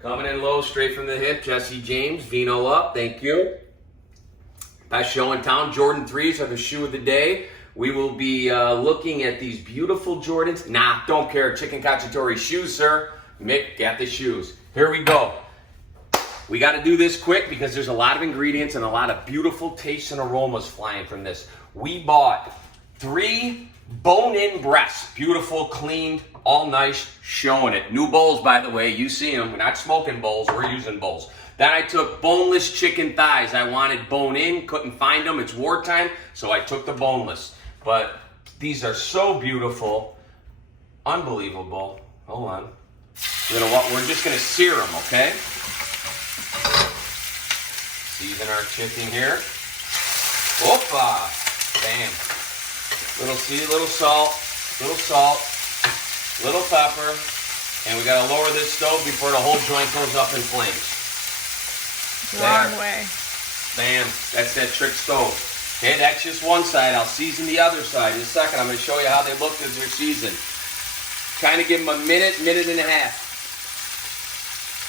Coming in low, straight from the hip, Jesse James, Vino up, thank you. Best show in town, Jordan 3s are the shoe of the day. We will be looking at these beautiful Jordans. Nah, don't care, Chicken Cacciatore shoes, sir. Mick got the shoes. Here we go. We got to do this quick because there's a lot of ingredients and a lot of beautiful tastes and aromas flying from this. We bought 3 bone-in breasts. Beautiful, cleaned, all nice, showing it. New bowls, by the way. You see them. We're not smoking bowls. We're using bowls. Then I took boneless chicken thighs. I wanted bone-in. Couldn't find them. It's wartime, so I took the boneless. But these are so beautiful. Unbelievable. Hold on. We're just going to sear them, okay? Season our chicken here. Opa! Bam. Little salt, little pepper, and we gotta lower this stove before the whole joint goes up in flames. Wrong way. Bam, that's that trick stove. Okay, that's just one side. I'll season the other side in a second. I'm gonna show you how they look as they're seasoned. Kind of give them a minute and a half.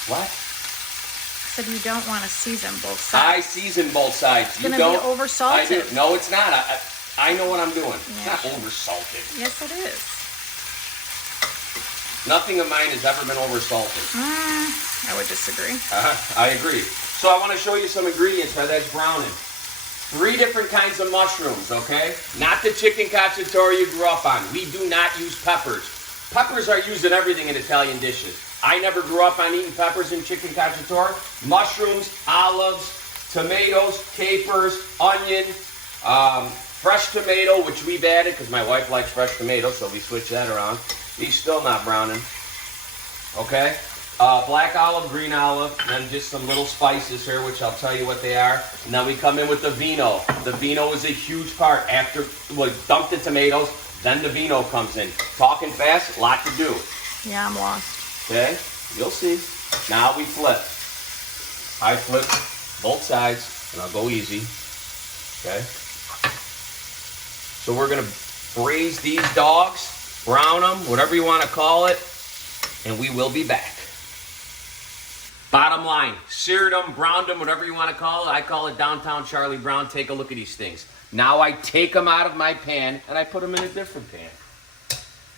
What? So you don't want to season both sides. I season both sides. It's going to be over salted. I do. No, it's not. I know what I'm doing. It's Yeah. not over salted. Yes, it is. Nothing of mine has ever been over salted. I would disagree. I agree. So I want to show you some ingredients while that's browning. 3 different kinds of mushrooms, okay? Not the chicken cacciatore you grew up on. We do not use peppers. Peppers are used in everything in Italian dishes. I never grew up on eating peppers in chicken cacciatore. Mushrooms, olives, tomatoes, capers, onion, fresh tomato, which we've added because my wife likes fresh tomatoes, so we switch that around. He's still not browning. Okay? Black olive, green olive, and then just some little spices here, which I'll tell you what they are. And then we come in with the Vino. The Vino is a huge part. After we dump the tomatoes, then the Vino comes in. Talking fast, a lot to do. Yeah, I'm lost. Okay, you'll see. Now we flip. I flip both sides, and I'll go easy. Okay. So we're gonna braise these dogs, brown them, whatever you want to call it, and we will be back. Bottom line, seared them, browned them, whatever you want to call it. I call it Downtown Charlie Brown. Take a look at these things. Now I take them out of my pan, and I put them in a different pan.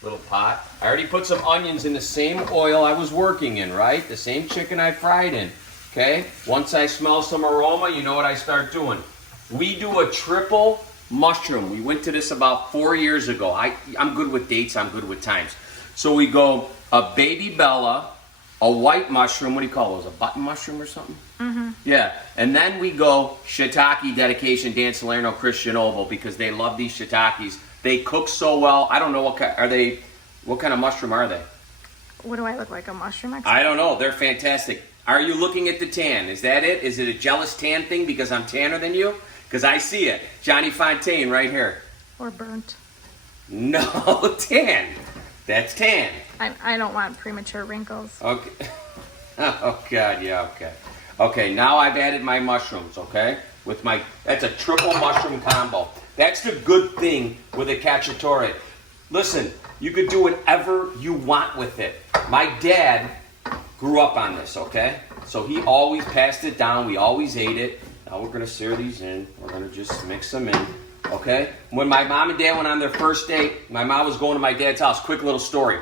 Little pot. I already put some onions in the same oil I was working in, right? The same chicken I fried in, okay? Once I smell some aroma, you know what I start doing. We do a triple mushroom. We went to this about 4 years ago. I'm good with dates, I'm good with times. So we go a baby Bella, a white mushroom, what do you call those, a button mushroom or something? Mm-hmm. Yeah, and then we go shiitake dedication Dan Salerno Christian Oval because they love these shiitakes. They cook so well. I don't know what kind of mushroom are they? What do I look like, a mushroom expert? I don't know. They're fantastic. Are you looking at the tan? Is that it? Is it a jealous tan thing because I'm tanner than you? Because I see it. Johnny Fontaine right here. Or burnt. No, tan. That's tan. I don't want premature wrinkles. Okay. Oh, God, yeah, okay. Okay, now I've added my mushrooms, okay? That's a triple mushroom combo. That's the good thing with a cacciatore. Listen, you could do whatever you want with it. My dad grew up on this, okay? So he always passed it down. We always ate it. Now we're going to sear these in. We're going to just mix them in, okay? When my mom and dad went on their first date, my mom was going to my dad's house. Quick little story.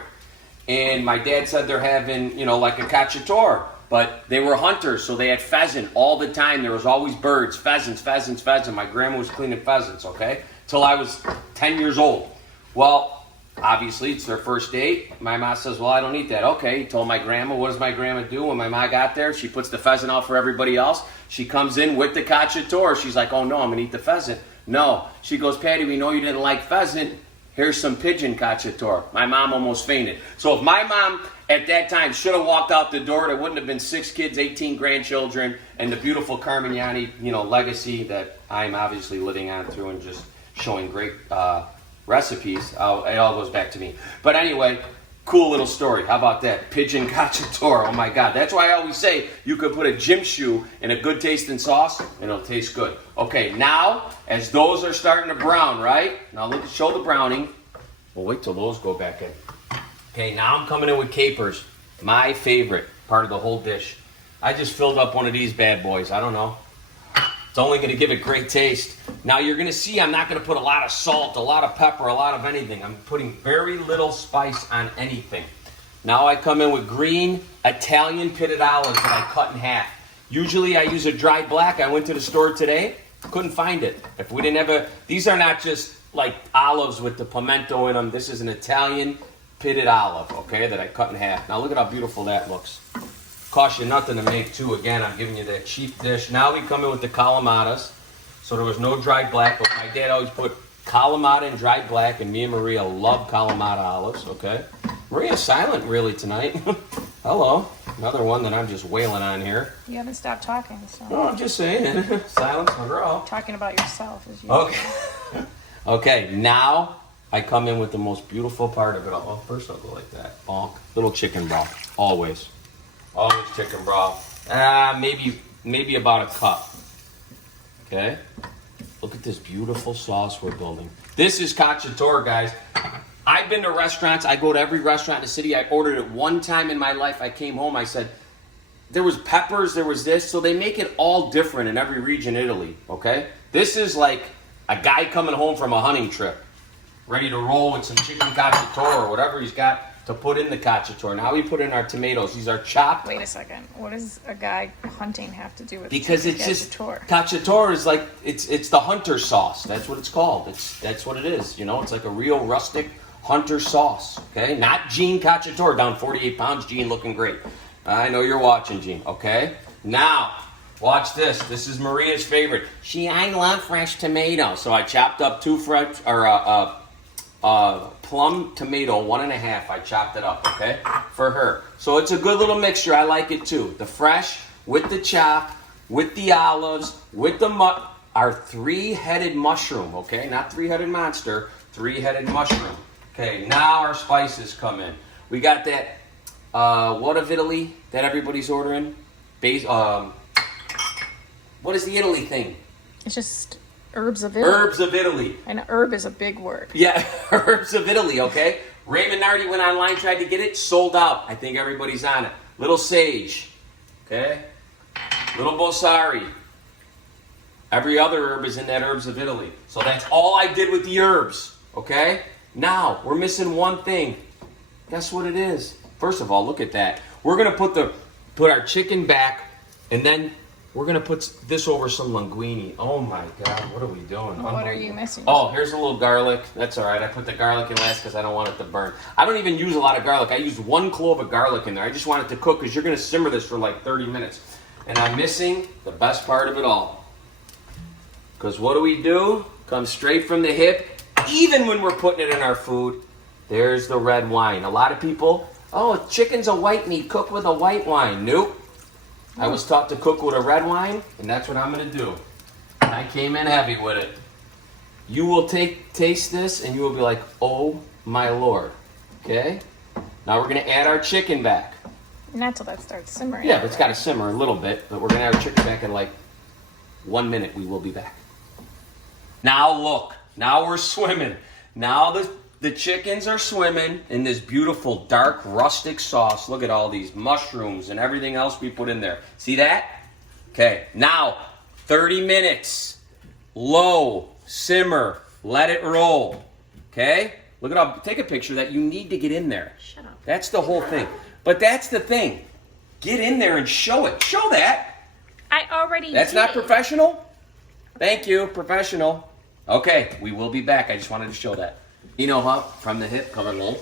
And my dad said they're having, like a cacciatore. But they were hunters, so they had pheasant all the time. There was always birds, pheasants. My grandma was cleaning pheasants, okay? Till I was 10 years old. Well, obviously, it's their first date. My mom says, well, I don't eat that. Okay, he told my grandma. What does my grandma do? When my mom got there, she puts the pheasant out for everybody else. She comes in with the cacciatore. She's like, oh, no, I'm going to eat the pheasant. No. She goes, Patty, we know you didn't like pheasant. Here's some pigeon cacciatore. My mom almost fainted. So if my mom at that time should have walked out the door, there wouldn't have been 6 kids, 18 grandchildren, and the beautiful Carmignani, legacy that I'm obviously living on through and just showing great recipes. It all goes back to me. But anyway, cool little story. How about that? Pigeon cacciatore. Oh my God. That's why I always say you could put a gym shoe in a good tasting sauce and it'll taste good. Okay, now as those are starting to brown, right? Now look, show the browning. We'll wait till those go back in. Okay, now I'm coming in with capers. My favorite. part of the whole dish. I just filled up one of these bad boys. I don't know. It's only going to give it great taste. Now you're going to see I'm not going to put a lot of salt, a lot of pepper, a lot of anything. I'm putting very little spice on anything. Now I come in with green Italian pitted olives that I cut in half. Usually I use a dried black. I went to the store today, couldn't find it. If we didn't have these are not just like olives with the pimento in them. This is an Italian pitted olive, okay, that I cut in half. Now look at how beautiful that looks. Cost you nothing to make too. Again, I'm giving you that cheap dish. Now we come in with the calamatas. So there was no dried black, but my dad always put Kalamata and dried black, and me and Maria love Kalamata olives, okay? Maria's silent really tonight. Hello. Another one that I'm just wailing on here. You haven't stopped talking, so. No, I'm just saying. Silence my girl. Talking about yourself as usual. Okay. Okay, now I come in with the most beautiful part of it all. Well, first I'll go like that. Bonk. Little chicken broth. Always. Always chicken broth. Maybe about a cup. Okay? Look at this beautiful sauce we're building. This is Cacciatore, guys. I've been to restaurants. I go to every restaurant in the city. I ordered it one time in my life. I came home. I said, there was peppers, there was this. So they make it all different in every region in Italy, okay? This is like a guy coming home from a hunting trip, ready to roll with some chicken cacciatore or whatever he's got to put in the cacciatore. Now we put in our tomatoes. These are chopped. Wait a second. What does a guy hunting have to do with because chicken it's just cacciatore? Cacciatore is like it's the hunter sauce. That's what it's called. That's what it is. You know, it's like a real rustic hunter sauce. Okay, not Gene Cacciatore down 48 pounds. Gene looking great. I know you're watching, Gene. Okay, now watch this. This is Maria's favorite. I love fresh tomato. So I chopped up two fresh plum tomato, 1.5. I chopped it up, okay, for her. So it's a good little mixture. I like it too. The fresh with the chop, with the olives, with our 3-headed mushroom, okay, not 3-headed monster, 3-headed mushroom. Okay, now our spices come in. We got that what of Italy that everybody's ordering? What is the Italy thing? It's just herbs of Italy. Herbs of Italy. And herb is a big word. Yeah, herbs of Italy, okay? Ray Minardi went online, tried to get it, sold out. I think everybody's on it. Little sage, okay? Little bosari. Every other herb is in that herbs of Italy. So that's all I did with the herbs, okay? Now, we're missing one thing. Guess what it is? First of all, look at that. We're going to put our chicken back, and then we're going to put this over some linguine. Oh my God, what are we doing? What are you missing? Oh, here's a little garlic. That's all right. I put the garlic in last because I don't want it to burn. I don't even use a lot of garlic. I use 1 clove of garlic in there. I just want it to cook because you're going to simmer this for like 30 minutes. And I'm missing the best part of it all. Because what do? Comes straight from the hip. Even when we're putting it in our food, there's the red wine. A lot of people, oh, chicken's a white meat. Cook with a white wine. Nope. I was taught to cook with a red wine, and that's what I'm going to do. And I came in heavy with it. You will taste this, and you will be like, oh, my Lord. Okay? Now we're going to add our chicken back. Not till that starts simmering. Yeah, but it's got to simmer a little bit, but we're going to add our chicken back in like 1 minute. We will be back. Now look. Now we're swimming. Now the chickens are swimming in this beautiful dark rustic sauce. Look at all these mushrooms and everything else we put in there. See that? Okay, now 30 minutes. Low, simmer, let it roll. Okay? Look at how, take a picture of that. You need to get in there. Shut up. That's the whole thing. But that's the thing. Get in there and show it. Show that. I already That's did. not professional? Thank you, professional. Okay, we will be back. I just wanted to show that. Vino up from the hip coming in.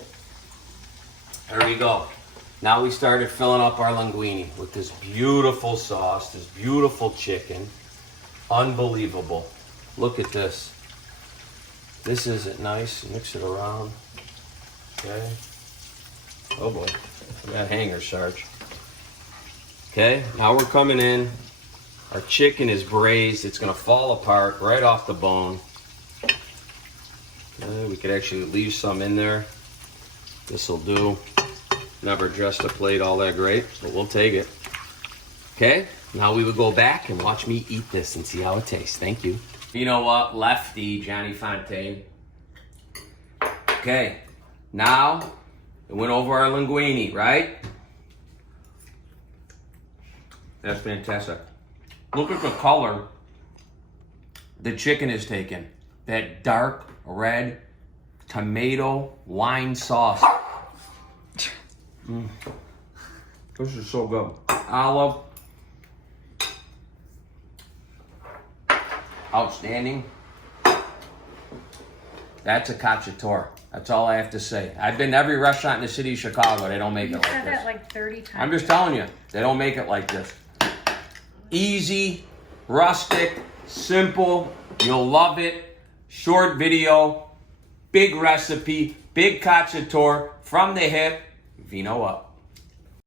There we go. Now we started filling up our linguine with this beautiful sauce, this beautiful chicken. Unbelievable. Look at this. This isn't nice. Mix it around. Okay. Oh boy. That hanger, Sarge. Okay, now we're coming in. Our chicken is braised. It's going to fall apart right off the bone. We could actually leave some in there. This will do. Never dressed a plate all that great, but we'll take it. Okay, now we would go back and watch me eat this and see how it tastes. Thank you. You know what? Lefty Johnny Fontaine. Okay, now we went over our linguine, right? That's fantastic. Look at the color the chicken is taken. That dark red tomato wine sauce. This is so good. Olive. Outstanding. That's a cacciatore. That's all I have to say. I've been to every restaurant in the city of Chicago. They don't make it You like said this. that like 30 times. I'm just telling you, they don't make it like this. Easy, rustic, simple. You'll love it. Short video, big recipe, big cacciatore from the hip. Vino up.